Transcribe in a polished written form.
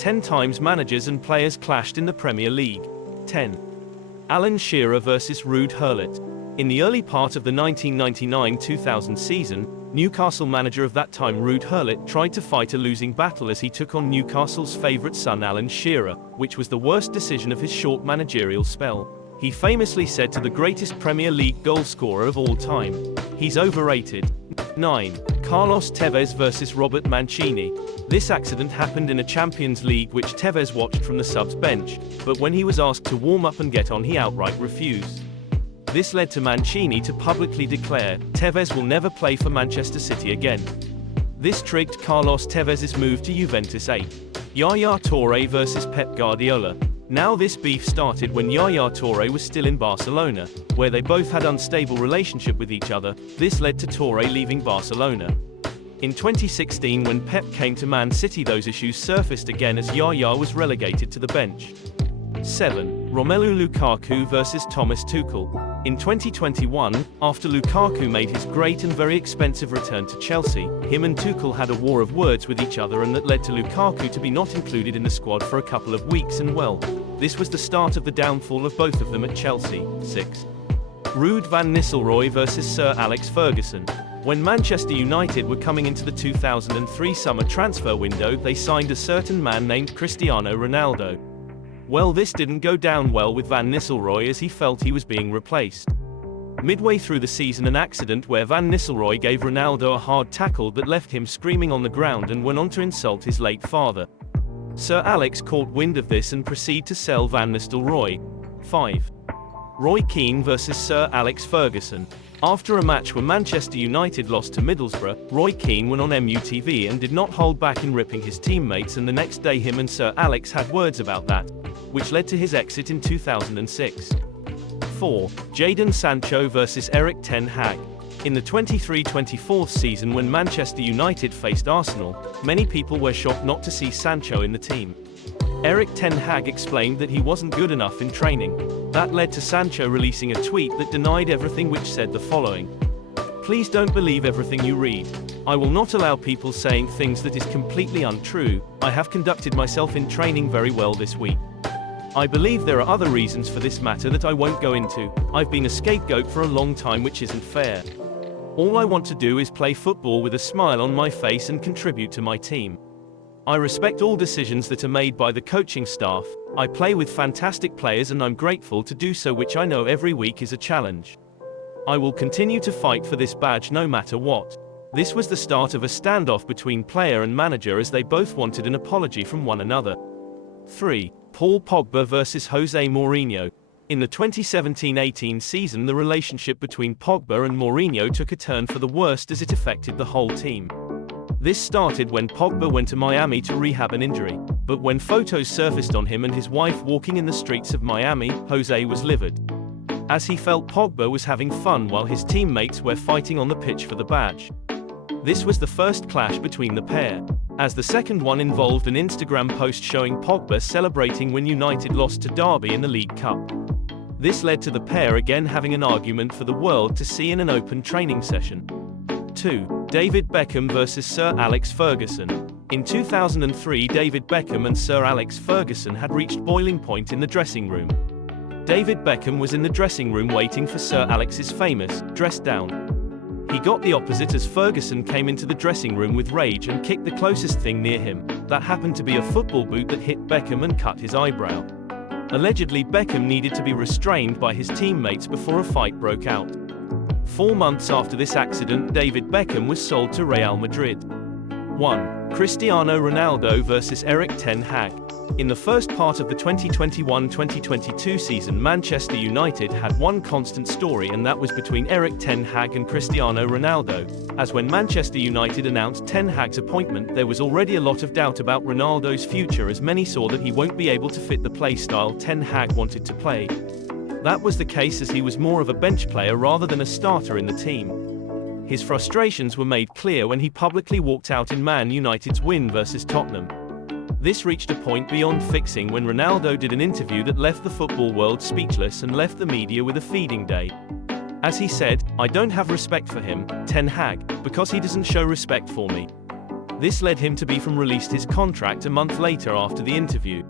10 times managers and players clashed in the Premier League. 10. Alan Shearer vs Ruud Gullit. In the early part of the 1999-2000 season, Newcastle manager of that time Ruud Gullit tried to fight a losing battle as he took on Newcastle's favourite son Alan Shearer, which was the worst decision of his short managerial spell. He famously said to the greatest Premier League goalscorer of all time, "He's overrated." 9. Carlos Tevez vs Robert Mancini. This accident happened in a Champions League which Tevez watched from the subs bench, but when he was asked to warm up and get on he outright refused. This led to Mancini to publicly declare, "Tevez will never play for Manchester City again." This triggered Carlos Tevez's move to Juventus 8. Yaya Touré vs Pep Guardiola. Now this beef started when Yaya Touré was still in Barcelona, where they both had unstable relationship with each other. This led to Touré leaving Barcelona. In 2016 when Pep came to Man City those issues surfaced again as Yaya was relegated to the bench. 7. Romelu Lukaku vs Thomas Tuchel. In 2021, after Lukaku made his great and very expensive return to Chelsea, him and Tuchel had a war of words with each other and that led to Lukaku to be not included in the squad for a couple of weeks and well, this was the start of the downfall of both of them at Chelsea. 6. Ruud van Nistelrooy vs Sir Alex Ferguson. When Manchester United were coming into the 2003 summer transfer window they signed a certain man named Cristiano Ronaldo. Well, this didn't go down well with Van Nistelrooy as he felt he was being replaced. Midway through the season an accident where Van Nistelrooy gave Ronaldo a hard tackle that left him screaming on the ground and went on to insult his late father. Sir Alex caught wind of this and proceeded to sell Van Nistelrooy. 5. Roy Keane vs Sir Alex Ferguson. After a match where Manchester United lost to Middlesbrough, Roy Keane went on MUTV and did not hold back in ripping his teammates, and the next day him and Sir Alex had words about that, which led to his exit in 2006. 4. Jadon Sancho vs Erik ten Hag. In the 23-24 season when Manchester United faced Arsenal, many people were shocked not to see Sancho in the team. Erik ten Hag explained that he wasn't good enough in training. That led to Sancho releasing a tweet that denied everything, which said the following: "Please don't believe everything you read. I will not allow people saying things that is completely untrue. I have conducted myself in training very well this week. I believe there are other reasons for this matter that I won't go into. I've been a scapegoat for a long time, which isn't fair. All I want to do is play football with a smile on my face and contribute to my team. I respect all decisions that are made by the coaching staff. I play with fantastic players and I'm grateful to do so, which I know every week is a challenge. I will continue to fight for this badge no matter what." This was the start of a standoff between player and manager as they both wanted an apology from one another. 3. Paul Pogba vs Jose Mourinho. In the 2017-18 season the relationship between Pogba and Mourinho took a turn for the worst as it affected the whole team. This started when Pogba went to Miami to rehab an injury, but when photos surfaced on him and his wife walking in the streets of Miami, Jose was livid, as he felt Pogba was having fun while his teammates were fighting on the pitch for the badge. This was the first clash between the pair, as the second one involved an Instagram post showing Pogba celebrating when United lost to Derby in the League Cup. This led to the pair again having an argument for the world to see in an open training session. 2. David Beckham vs Sir Alex Ferguson. In 2003 David Beckham and Sir Alex Ferguson had reached boiling point in the dressing room. David Beckham was in the dressing room waiting for Sir Alex's famous dress down. He got the opposite as Ferguson came into the dressing room with rage and kicked the closest thing near him. That happened to be a football boot that hit Beckham and cut his eyebrow. Allegedly Beckham needed to be restrained by his teammates before a fight broke out. 4 months after this accident David Beckham was sold to Real Madrid. 1. Cristiano Ronaldo vs Erik ten Hag. In the first part of the 2021-2022 season Manchester United had one constant story, and that was between Erik ten Hag and Cristiano Ronaldo, as when Manchester United announced ten Hag's appointment there was already a lot of doubt about Ronaldo's future, as many saw that he won't be able to fit the play style ten Hag wanted to play. That was the case as he was more of a bench player rather than a starter in the team. His frustrations were made clear when he publicly walked out in Man United's win versus Tottenham. This reached a point beyond fixing when Ronaldo did an interview that left the football world speechless and left the media with a feeding day. As he said, "I don't have respect for him, ten Hag, because he doesn't show respect for me." This led him to be released his contract a month later after the interview.